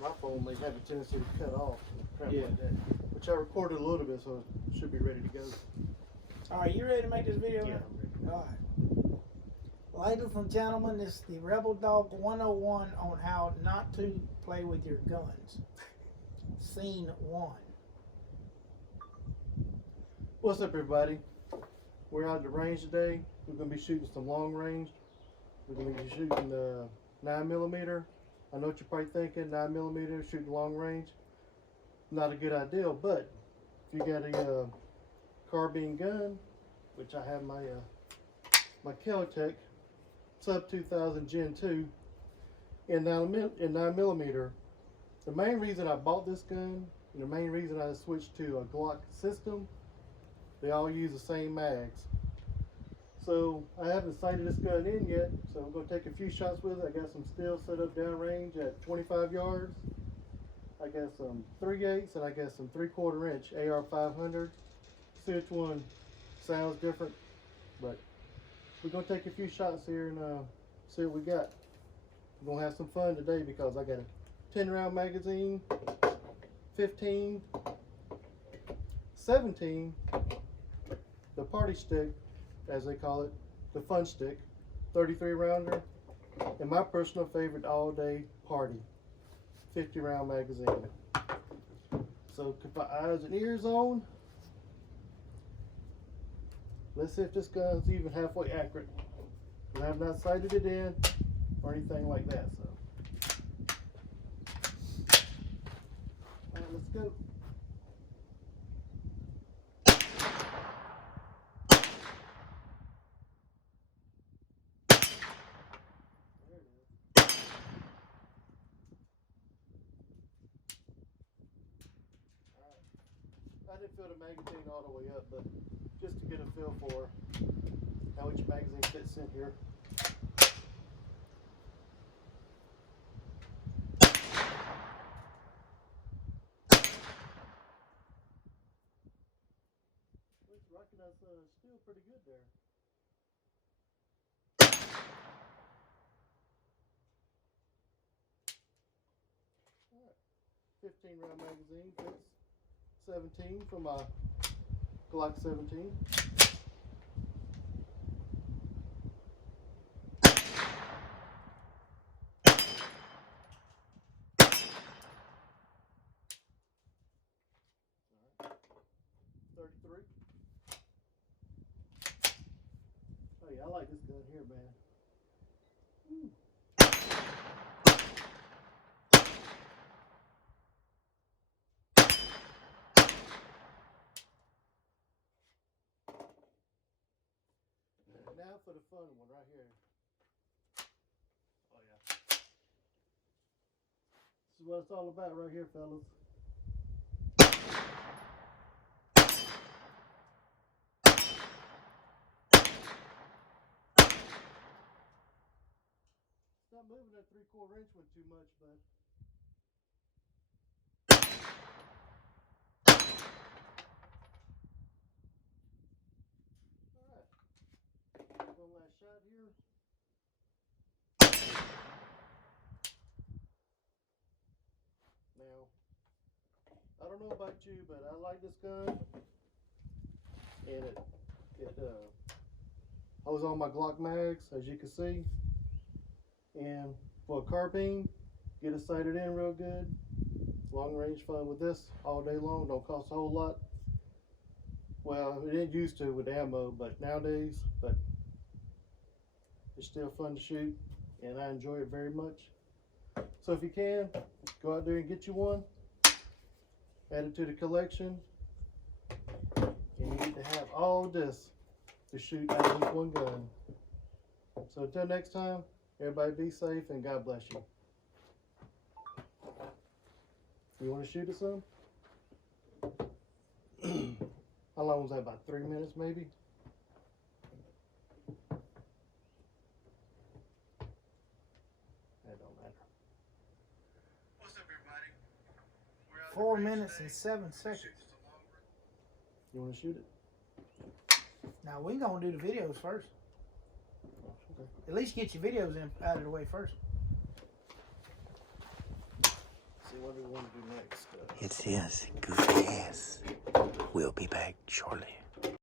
My phone may have a tendency to cut off and crap Yeah. like that. Which I recorded a little bit, so it should be ready to go. Alright, you ready to make this video? Yeah, I'm ready. Alright. Ladies and gentlemen, this is the Rebel Dog 101 on how not to play with your guns. Scene 1. What's up, everybody? We're out at the range today. We're going to be shooting some long range. We're going to be shooting the 9mm. I know what you're probably thinking, 9mm shooting long range. Not a good idea, but if you got a carbine gun, which I have my my Keltec sub 2000 Gen 2 in 9mm. The main reason I bought this gun and the main reason I switched to a Glock system, they all use the same mags. So I haven't sighted this gun in yet, so I'm going to take a few shots with it. I got some stills set up downrange at 25 yards. I got some 3/8 and I got some 3/4 inch AR 500. See which one sounds different, but we're going to take a few shots here and see what we got. We're going to have some fun today because I got a 10 round magazine, 15, 17, the party stick, as they call it, the fun stick, 33 rounder, and my personal favorite all day party, 50 round magazine. So keep my eyes and ears on. Let's see if this gun's even halfway accurate. I have not sighted it in or anything like that, so. All right, let's go. I didn't fill the magazine all the way up, but just to get a feel for how each magazine fits in here. It's rocking us still pretty good there. All right, 15 round magazine fits. 17 for my Glock 17. Alright. 33. Oh yeah, I like this gun here, man. Ooh. Now for the fun one right here. Oh yeah. This is what it's all about right here, fellas. Stop moving that 3/4 inch one too much, bud. One last shot here. Now, I don't know about you, but I like this gun, and it I was on my Glock mags, as you can see, and for a carbine, get it sighted in real good. Long range fun with this all day long. Don't cost a whole lot. Well, it didn't used to with ammo, but nowadays, but it's still fun to shoot, and I enjoy it very much. So if you can, go out there and get you one, add it to the collection, and you need to have all this to shoot out of this one gun. So until next time, everybody be safe and God bless you. You want to shoot at some? How long was that? About 3 minutes maybe? That don't matter. What's up, everybody? 4 minutes and 7 seconds. You want to shoot it? Now we're gonna do the videos first. Okay. At least get your videos in out of the way first. See what do we want to do next? It's his goofy ass. We'll be back shortly.